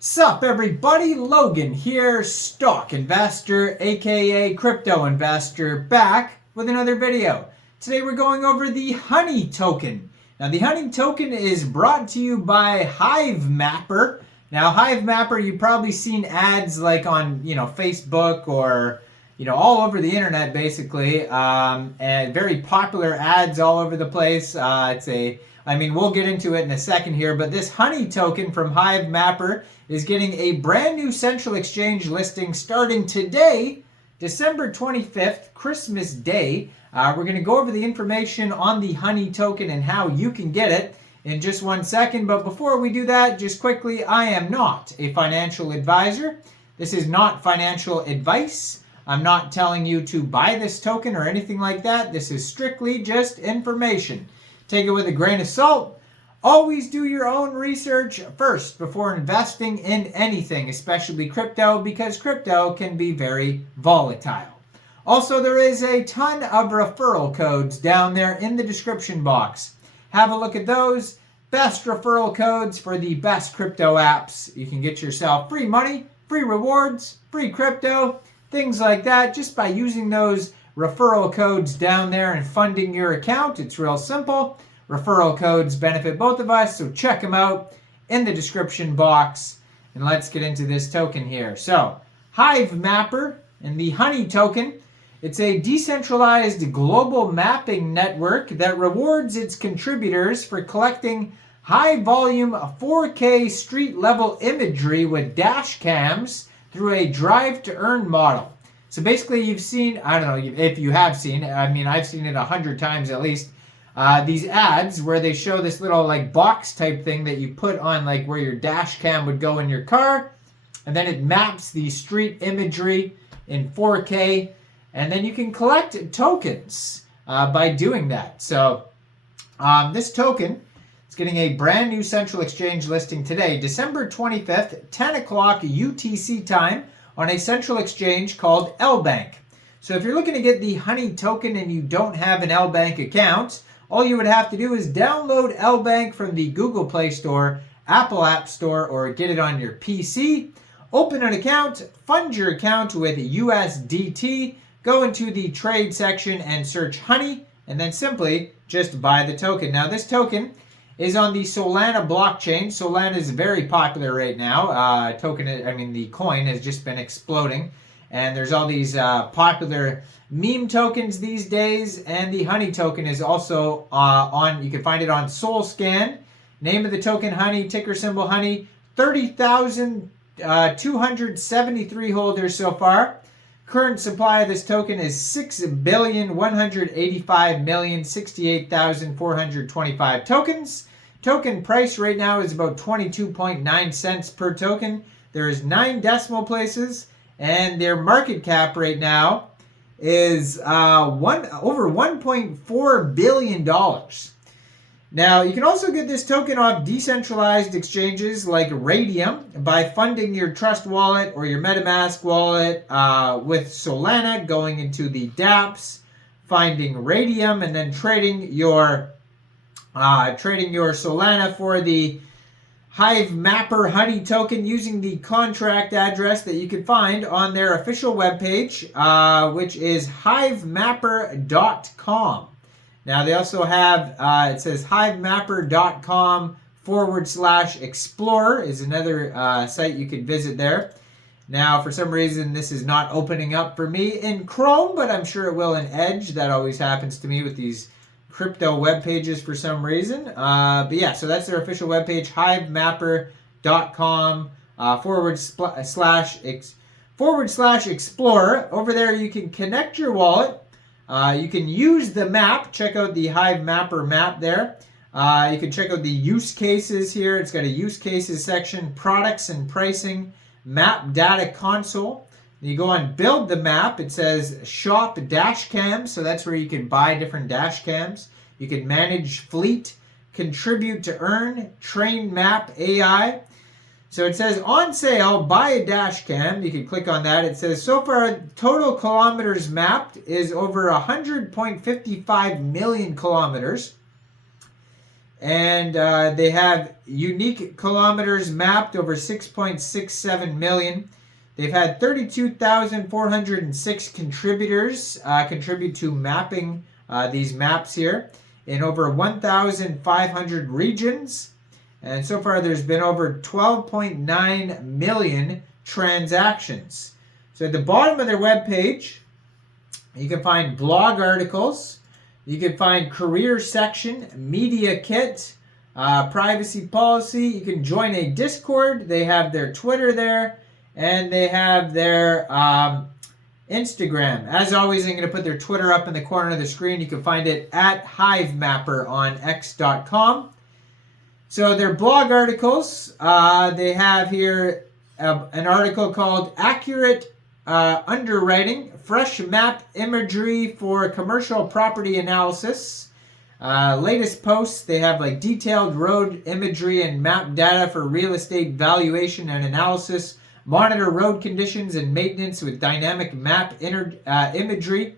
Sup everybody, Logan here, stock investor aka crypto investor, back with another video. Today we're going over the Honey token. Now the Honey token is brought to you by Hivemapper. Now Hivemapper, you've probably seen ads like on Facebook or all over the internet basically, and very popular ads all over the place. We'll get into it in a second here, but this Honey token from Hivemapper is getting a brand new central exchange listing starting today, December 25th, Christmas Day. We're going to go over the information on the Honey token and how you can get it in just 1 second. But before we do that, just quickly, I am not a financial advisor. This is not financial advice. I'm not telling you to buy this token or anything like that. This is strictly just information. Take it with a grain of salt. Always do your own research first before investing in anything, especially crypto, because crypto can be very volatile. Also, there is a ton of referral codes down there in the description box. Have a look at those. Best referral codes for the best crypto apps. You can get yourself free money, free rewards, free crypto, things like that, just by using those referral codes down there and funding your account. It's real simple. Referral codes benefit both of us, so check them out in the description box. And let's get into this token here. So, Hivemapper and the Honey token. It's a decentralized global mapping network that rewards its contributors for collecting high-volume 4K street-level imagery with dash cams through a drive-to-earn model. So basically you've seen, I don't know if you have seen, I've seen it 100 times at least, these ads where they show this little like box type thing that you put on like where your dash cam would go in your car, and then it maps the street imagery in 4K, and then you can collect tokens by doing that. So this token is getting a brand new central exchange listing today, December 25th, 10 o'clock UTC time, on a central exchange called Lbank. So if you're looking to get the Honey token and you don't have an Lbank account, all you would have to do is download Lbank from the Google Play Store, Apple App Store, or get it on your PC. Open an account, fund your account with USDT, go into the trade section and search Honey, and then simply just buy the token. Now this token is on the Solana blockchain. Solana is very popular right now. The coin has just been exploding. And there's all these popular meme tokens these days. And the Honey token is also you can find it on SolScan. Name of the token, Honey, ticker symbol Honey. 30,273 holders so far. Current supply of this token is 6,185,068,425 tokens. Token price right now is about 22.9 cents per token. There is 9 decimal places, and their market cap right now is over $1.4 billion. Now, you can also get this token off decentralized exchanges like Raydium by funding your Trust wallet or your MetaMask wallet with Solana, going into the dApps, finding Raydium, and then trading your Solana for the Hivemapper Honey token using the contract address that you can find on their official webpage, which is hivemapper.com. Now they also have, it says hivemapper.com/explorer is another site you could visit there. Now for some reason this is not opening up for me in Chrome, but I'm sure it will in Edge. That always happens to me with these crypto web pages for some reason. But yeah, so that's their official webpage, hivemapper.com /explorer. Over there you can connect your wallet. You can use the map. Check out the Hivemapper map there. You can check out the use cases here. It's got a use cases section, products and pricing, map data console. You go on build the map. It says shop dash cams, so that's where you can buy different dash cams. You can manage fleet, contribute to earn, train map AI. So it says on sale, buy a dash cam. You can click on that. It says so far total kilometers mapped is over 100.55 million kilometers. And they have unique kilometers mapped, over 6.67 million. They've had 32,406 contributors contribute to mapping these maps here in over 1,500 regions. And so far there's been over 12.9 million transactions. So at the bottom of their webpage, you can find blog articles. You can find career section, media kit, privacy policy. You can join a Discord. They have their Twitter there. And they have their Instagram. As always, I'm going to put their Twitter up in the corner of the screen. You can find it at Hivemapper on x.com. So their blog articles, they have here an article called Accurate Underwriting, Fresh Map Imagery for Commercial Property Analysis. Latest posts, they have like detailed road imagery and map data for real estate valuation and analysis. Monitor road conditions and maintenance with dynamic map imagery.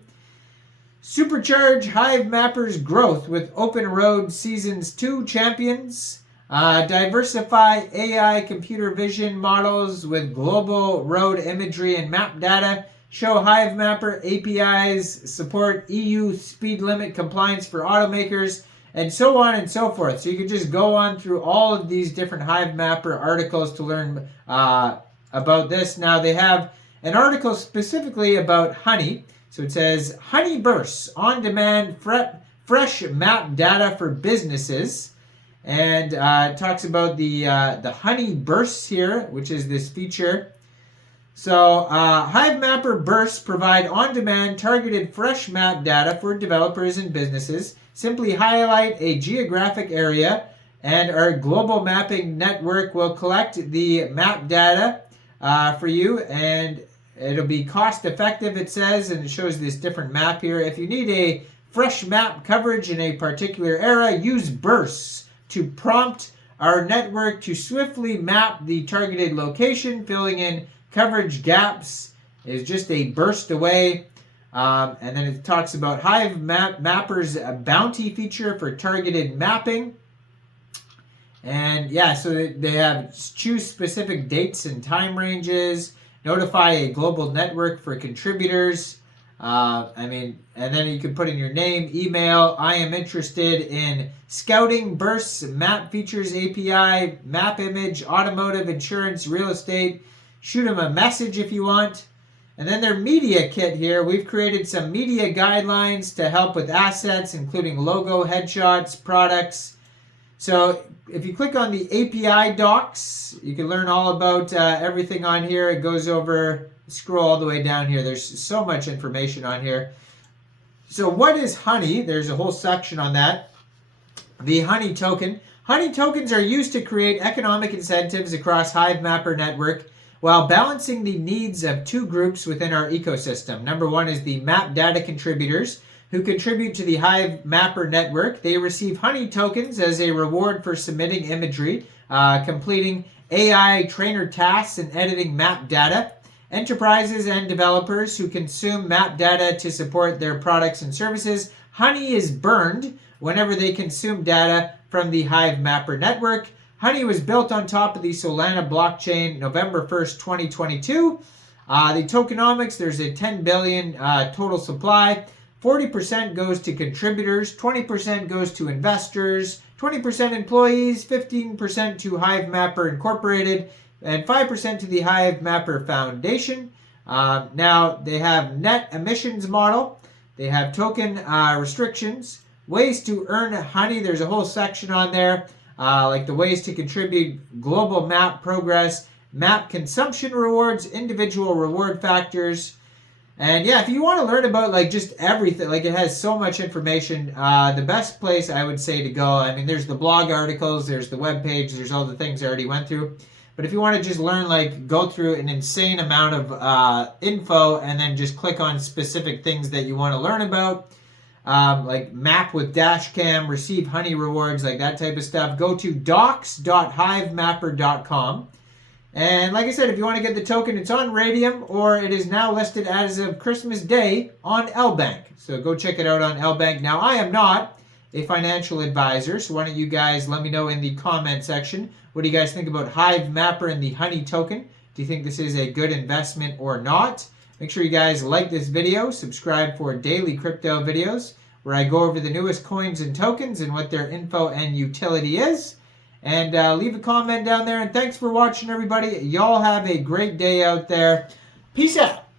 Supercharge Hivemapper's growth with Open Road Seasons 2 champions. Diversify AI computer vision models with global road imagery and map data. Show Hivemapper APIs, support EU speed limit compliance for automakers, and so on and so forth. So you can just go on through all of these different Hivemapper articles to learn about this. Now they have an article specifically about honey. So it says, Honey Bursts, on-demand fresh map data for businesses. And it talks about the Honey Bursts here, which is this feature. So Hivemapper Bursts provide on-demand targeted fresh map data for developers and businesses. Simply highlight a geographic area and our global mapping network will collect the map data for you, and it'll be cost effective, it says, and it shows this different map here. If you need a fresh map coverage in a particular area, use bursts to prompt our network to swiftly map the targeted location. Filling in coverage gaps is just a burst away. And then it talks about Hivemapper's bounty feature for targeted mapping. And yeah, so they have choose specific dates and time ranges, notify a global network for contributors. And then you can put in your name, email. I am interested in scouting, bursts, map features, API, map image, automotive, insurance, real estate. Shoot them a message if you want. And then their media kit here. We've created some media guidelines to help with assets, including logo, headshots, products. So if you click on the API docs, you can learn all about everything on here. It goes over, scroll all the way down here. There's so much information on here. So what is honey? There's a whole section on that. The honey token. Honey tokens are used to create economic incentives across Hivemapper network while balancing the needs of two groups within our ecosystem. Number one is the map data contributors who contribute to the Hivemapper network. They receive honey tokens as a reward for submitting imagery, completing AI trainer tasks, and editing map data. Enterprises and developers who consume map data to support their products and services. Honey is burned whenever they consume data from the Hivemapper network. Honey was built on top of the Solana blockchain November 1st, 2022. The tokenomics, there's a 10 billion total supply. 40% goes to contributors, 20% goes to investors, 20% employees, 15% to Hivemapper Incorporated, and 5% to the Hivemapper Foundation. Now, they have net emissions model. They have token restrictions. Ways to earn honey. There's a whole section on there, like the ways to contribute, global map progress, map consumption rewards, individual reward factors. And yeah, if you want to learn about like just everything, like it has so much information, the best place I would say to go, there's the blog articles, there's the webpage, there's all the things I already went through. But if you want to just learn, like go through an insane amount of info and then just click on specific things that you want to learn about, like map with dashcam, receive honey rewards, like that type of stuff, go to docs.hivemapper.com. And like I said, if you want to get the token, it's on Raydium, or it is now listed as of Christmas Day on Lbank. So go check it out on Lbank. Now, I am not a financial advisor. So why don't you guys let me know in the comment section, what do you guys think about Hivemapper and the Honey token? Do you think this is a good investment or not? Make sure you guys like this video, subscribe for daily crypto videos where I go over the newest coins and tokens and what their info and utility is. And leave a comment down there. And thanks for watching, everybody. Y'all have a great day out there. Peace out.